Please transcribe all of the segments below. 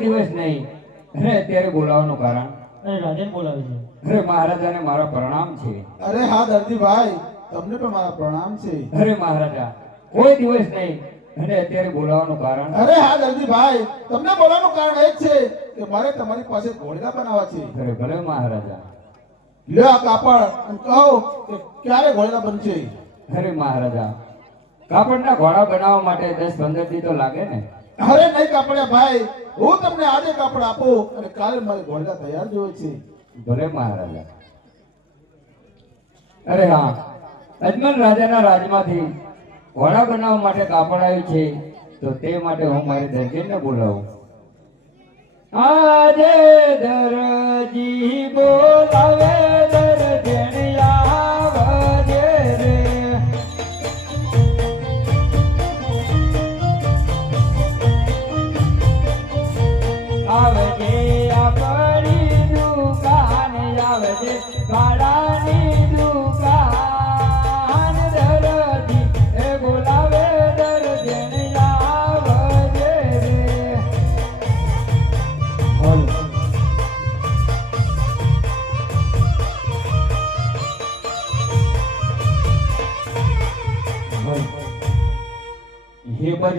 દિવસ નહીં. અરે અત્યારે બોલાવાનું કારણ? અરે રાજાને બોલાવે છે. અરે મહારાજાને મારા પ્રણામ છે. અરે હા દર્દીભાઈ તમને પણ મારા પ્રણામ છે. અરે મહારાજા કોઈ દિવસ નહીં. અને અત્યારે બોલાવાનું કારણ? અરે હા દર્દીભાઈ તમને બોલાવાનું કારણ એ જ છે કે મારે તમારી પાસે ઘોડલા બનાવવા છે. અરે ભલે મહારાજા. લ્યો આ કાપડ અને કહો કે ક્યારે ઘોડલા બનશે. અરે મહારાજા કાપડના ઘોડા બનાવવા માટે દસ પંદર દી તો લાગે ને. અરે નહીં કાપડ્યા ભાઈ, હું તમને આજે કાપડ આપો અને કાલે મારે ઘોડા તૈયાર જોઈએ છે. ભલે મહારાજા. અરે હા, અજમલ રાજાના રાજમાંથી ઘોડા બનાવવા માટે કાપડ આવ્યું છે, તો તે માટે હું મારી દરજીને બોલાવું. આજે દરજી બોલાવે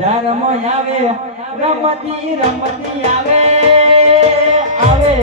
બજારમાં આવે રમતી રમતી આવે આવે.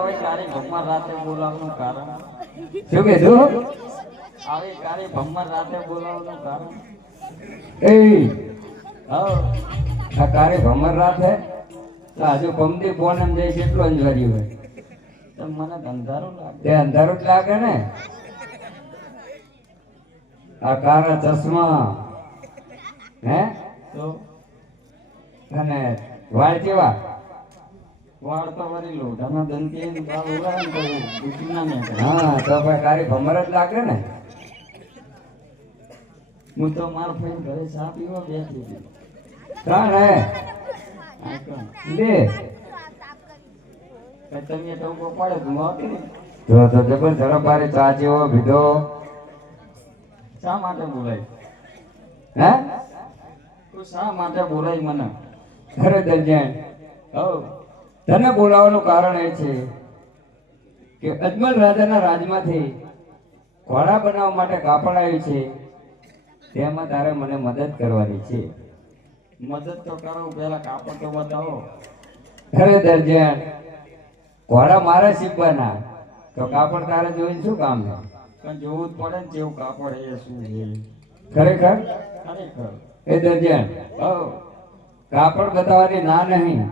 આવે કારે ભગવાન રાતે બોલાવવાનું કારણ? શું કીધું આવે કારે ભમર રાતે બોલાવવાનું કારણ? એ હા. કારે ભમર રાત? હે તો હજુ પમદી પોનમ જઈશ એટલું અંજવારી હોય. તો મને અંધારું લાગે. તે અંધારું જ લાગે ને? આ કારા ચશ્મા. હે? તો? અને વાળ કેવા? વાળ તો વરી લોઢાના દંતી ને તો ના. હા તો ભાઈ કાળી ભમર જ લાગે ને. હું તો માર ફઈને ઘરે ચા પીવા બેઠી હતી. ત્રણ હે બે. તમે ટોકો પડે ને તો ઝડપ બારે ચા જેવો ભીધો શા માટે બોલાય? હે? તું શા માટે બોલાય મને? અરે દર્જન હવ. તને બોલાવવાનું કારણ એ છે કે અજમલ રાજાના રાજમાંથી ઘોડા બનાવવા માટે કાપડ આવ્યું છે. તેમાં તારે મને મદદ કરવાની છે. મદદ તો કરો પેલા કાપડ તો બતાવો. અરે દર્જન ઘોડા મારે શીખવાના. તો કાપડ તારે જોઈને શું કામ છે? પણ જોવું જ પડે ને જેવું કાપડ એ શું છે. ખરેખર? ખરેખર. એ દર્જન કાપડ બતાવવાની ના નહીં.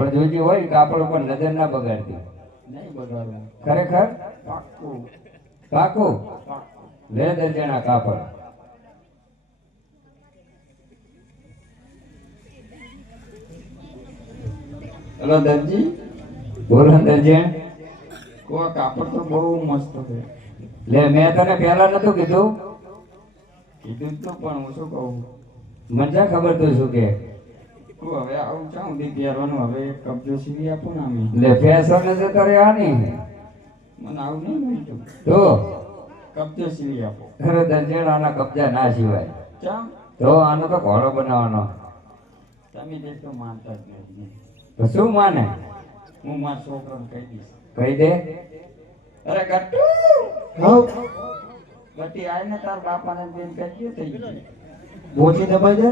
હમ પણ જોજે હોય કાપડ ઉપર નજર ના બગાડતી. ખરેખર? પાકું. પાક્કું લે કાપડ. હલો દરજી. બોલો દરજણ કો કાપડ તો બહુ મસ્ત છે. લે મેં તને પહેલા નતું કીધું. કીધું તો પણ હું શું કહું? મજા ખબર તો શું કે? તું હવે આવું ક્યાં દી પહેરવાનું હવે કબજો સીવી આપો ને અમે. લે ફેશન જ તો રહેવાની મને આવું નહીં મળતું. તો? કબજો સીવી આપો. ખરો દરજણ કબજા ના સિવાય. ચા તો આનો તો ઘોડો બનાવવાનો. તમે જે તો માનતા જ તો શું માને? હું મારા છોકરાને કહી દઈશ. કહી દે. અરે ગટ્ટુ! હવ આઈને તાર બાપાને બેન કહેજો થઈ ગયું બોચી દબાઈ દે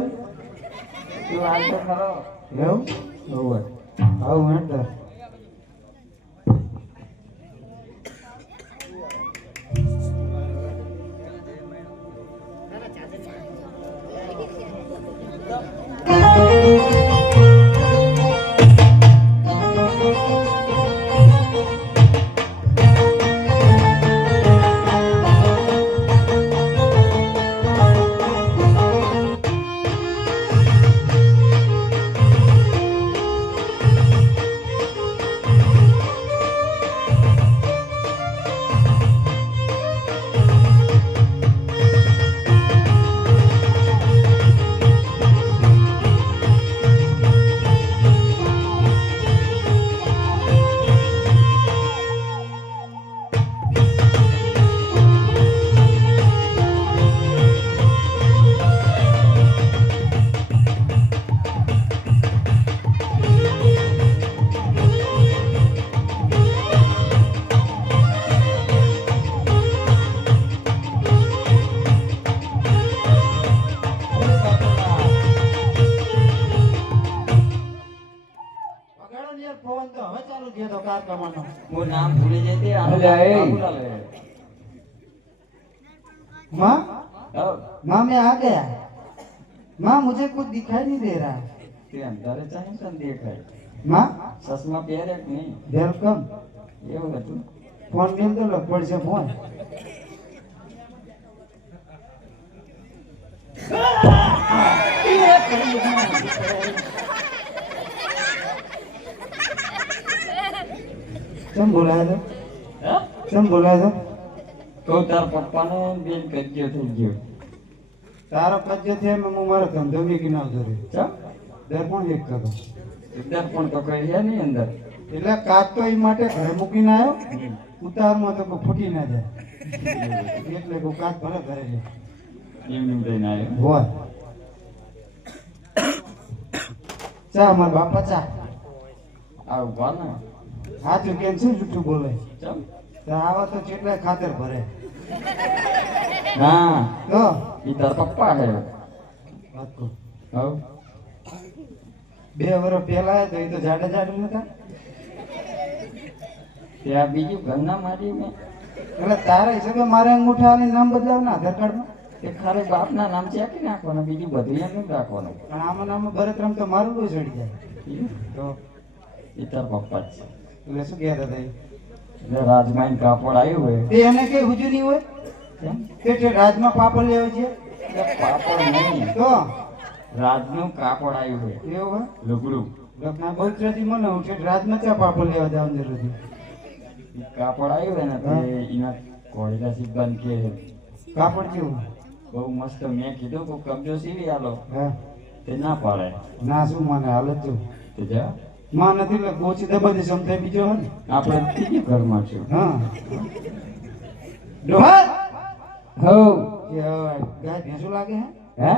ખરો. એવું? કમાનો હું નામ ભૂલી જઈ તે આનું અલ્યા, એ. બાબુલાલ હે. माँ હઉ, माँ मैं आ गया माँ मुझे कुछ दिखाई नहीं दे रहा તે અંધારે ચાહે તને દેખાય माँ ચશ્મા પહેરે કે નહીં વેલકમ એવું હતું ફોન મેલ તો લગભગ છે ફોન કેમ બોલાય છે? કેમ બોલાય છે? તો તાર પપ્પાને બેન કજ્જો થઈ ગયો. તારો કજ્જો છે એમ હું મારો ધંધો બી ના ધરે દર્પણ પણ એક કરો? દર્પણ તો કઈ છે નહીં અંદર. એટલે કાચ તો એ માટે ઘરે મૂકીને આવ્યો? ઉતારમાં તો ફૂટી ના જાય. એટલે કોઈ કાચ ભલે ઘરે છે. એમની આવ્યો. હોય ચા મારા બાપા ચા. આવું ભાવ ને. સાચું કેમ છે જૂઠું બોલે? આવા તો કેટલા ખાતર ભરે? હા. તો? ઈ તાર પપ્પા હે. વાત હઉ બે વર્ષ પહેલા તો એ તો જાડા જાડા નતા. ત્યાં બીજું ઘરના મારી મેં. એટલે તારા હિસાબે મારે અંગૂઠા અને નામ બદલાવ ના આધાર કાર્ડમાં? એ ખાલી બાપના નામ ચેકી નાખવાનું બીજું બધું એમ જ રાખવાનું. પણ આમાં નામ ભરત રમ તો મારું બહુ ચડી જાય. તો. તાર પપ્પા જ છે. એટલે શું કહેતા હતા? એટલે રાજમાઈન કાપડ આવ્યું હોય. તે એને કઈ હુજુ નહીં હોય કે રાજમાં પાપડ લેવો છે? પાપડ નહીં તો? રાજનું કાપડ આવ્યું હોય. એવું હોય? લુગડું. લગ્ન બહુ મને હું છે રાજમાં ચા પાપડ લેવા જવાનું જરૂર કાપડ આવ્યું હોય ને એના કોળીલા સિદ્ધાંત કે કાપડ કેવું બહુ મસ્ત મેં કીધું કે કબજો સીવી આલો. હા. તે ના પાડે. ના શું મને હાલત છું તે જા. માં નથી એટલે ગોચી દબાઈ સમજાય બીજો હે આપણે ત્રીજી ઘરમાં છું. હા. ડોહર હો ગાય ભેંસું લાગે હે? હે?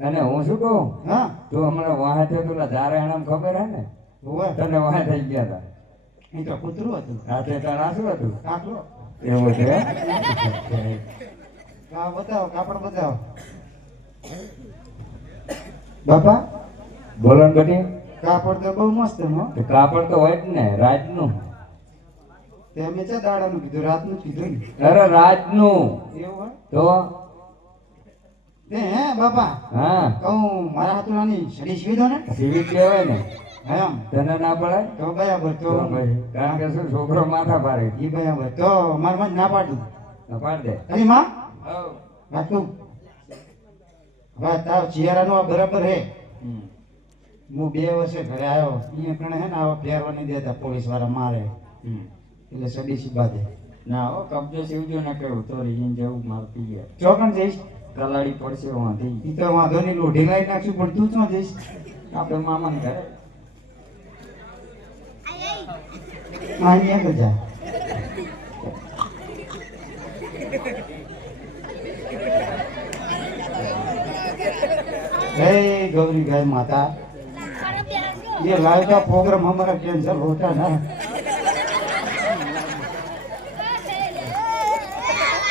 અને હું શું કહું? હા. તું હમણાં વાહે થયો પેલા ધારાયણમ ખબર હે ને? તને વાહે થઈ ગયા હતા એ તો કૂતરું હતું. રાતે તારા શું હતું? કાકલો એવું છે? હા. બતાવો કાપડ બતાવો. બાપા બોલો ને કાપડ તો બહુ મસ્ત નો. તો કાપડ તો હોય જ ને રાજનું. તે અમે ચા દાડાનું કીધું રાતનું કીધું ને અરે રાજનું. એવું હોય? તો? તે હે બાપા. હા. કહું મારા હાથુડાની સડી સીવી દો ને? સીવી કહેવાય ને. એમ. તને ના પડે? તો બરાબર તો તો ભાઈ કારણ કે શું છોકરો માથા ભારે. ઈ બરાબર. તો મારા માં ના પાડું. ના પાડ. દે અરે માં. વાત હવે તાવ ચિયારાનું બરાબર હે. હમ. હું બે વર્ષે ઘરે આવ્યો. અહીંયા કણે હે ને આવા ફેરવા નહીં દેતા પોલીસવાળા મારે. એટલે સડીસી બાજે ના હો કબજો સીવજો ને કહ્યું તો રીન જવું મારે પી ગયા. ચોકણ જઈશ? કલાડી પડશે વાંધી એ તો વાંધો નહીં લો લાવી નાખશું પણ તું શું જઈશ? આપણે મામાને ઘરે. અહીંયા તો જા. જય ગૌરી ગાય માતા. ये लाइव का प्रोग्राम हमारा कैंसिल होता ना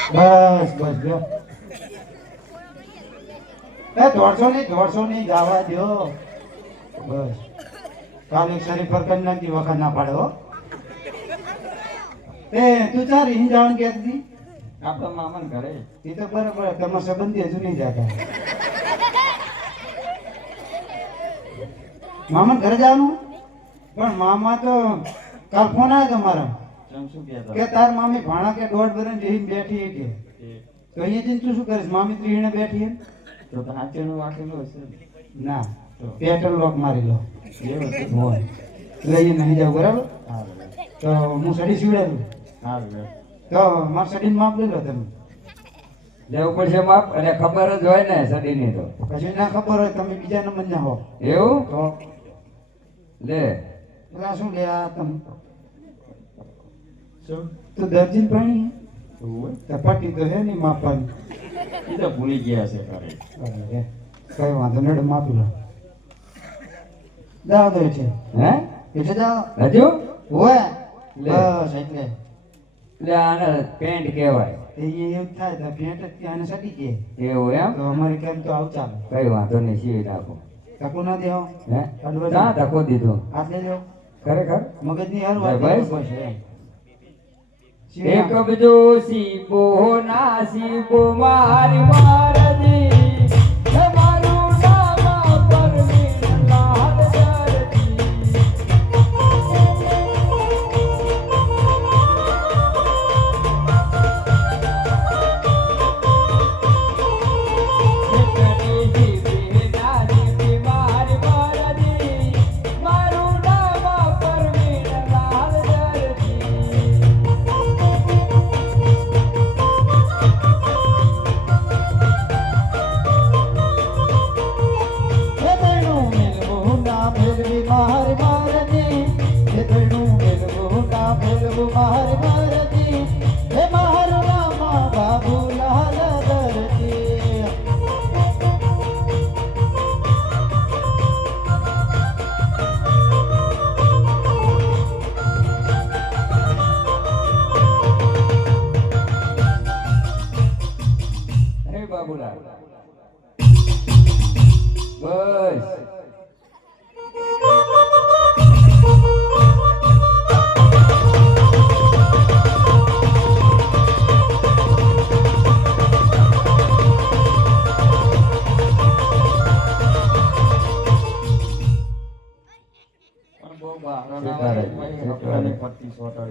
બસ બસ જો એ દોઢસો નહીં દોઢસો નહીં જવા દો બસ કાલે શરીફ પર કરી નાખી વખત ના પાડે હો એ તું ચાર હિન જવાનું કે હતી આપણા મામાને ઘરે એ તો બરાબર તમારા સંબંધી હજુ નહીં જતા મામા ઘરે જવાનું? પણ મામા તો કાલ ફોન આવ્યો તમારો. કે તાર મામી ભાણા કે દોઢ વર્ષ જઈને બેઠી કે તો અહીંયા જઈને તું શું કરીશ? મામી ત્રીણે બેઠી? તો હાચેનું વાંકેલું હશે. ને. પેટ્રોલ લોક મારી લો. હોય. એટલે નહીં જાવ બરાબર? તો હું સડી સીવડાવું. તો માર સડીને માપ લઈ લો તમે. લેવું પડશે માપ અને ખબર જ હોય ને સદીની તો. પછી ના ખબર હોય તમે બીજા નંબર ના હો. એવું? તો લે. પેલા શું લે આ તમે. તો દર્જન પાણી હોય? તો હે નહીં માપવાની એ તો ભૂલી ગયા છે તારે. કઈ વાંધો નહીં માપી લો. જાઓ તો એટલે હે? એટલે જાઓ હજુ હોય. લે. બસ એટલે. એટલે આને પેન્ટ કહેવાય. એ એવું થાય તો ભેટ જ ત્યાં સટી કે. એવું એમ? તો અમારી કેમ તો આવતા કઈ વાંધો નહીં સીવી નાખો તકુ ના દેવો. હે? ના ધક્કો દીધો. હાથ લઈ લો ખરેખર? મગજની હારું વાત એક બજો સીપો ના સીપો મારી મારજી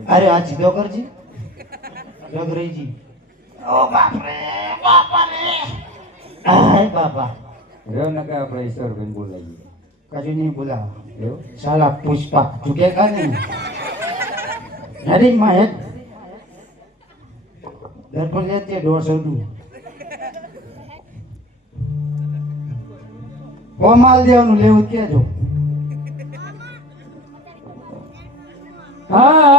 અરે આ સીધો કરજી. રગરેજી ઓ બાપ રે આય બાપા. રહ્યો ને કે આપણે ઈશ્વરભાઈ બોલાવીએ કજુ નહીં બોલાવ એવું સાલા પુષ્પા ચૂકે કા ને હરી માં હેડ દર્પણ લેતે દોઢસો દુ ઓ માલ દેવાનું લેવું જ કેજો હા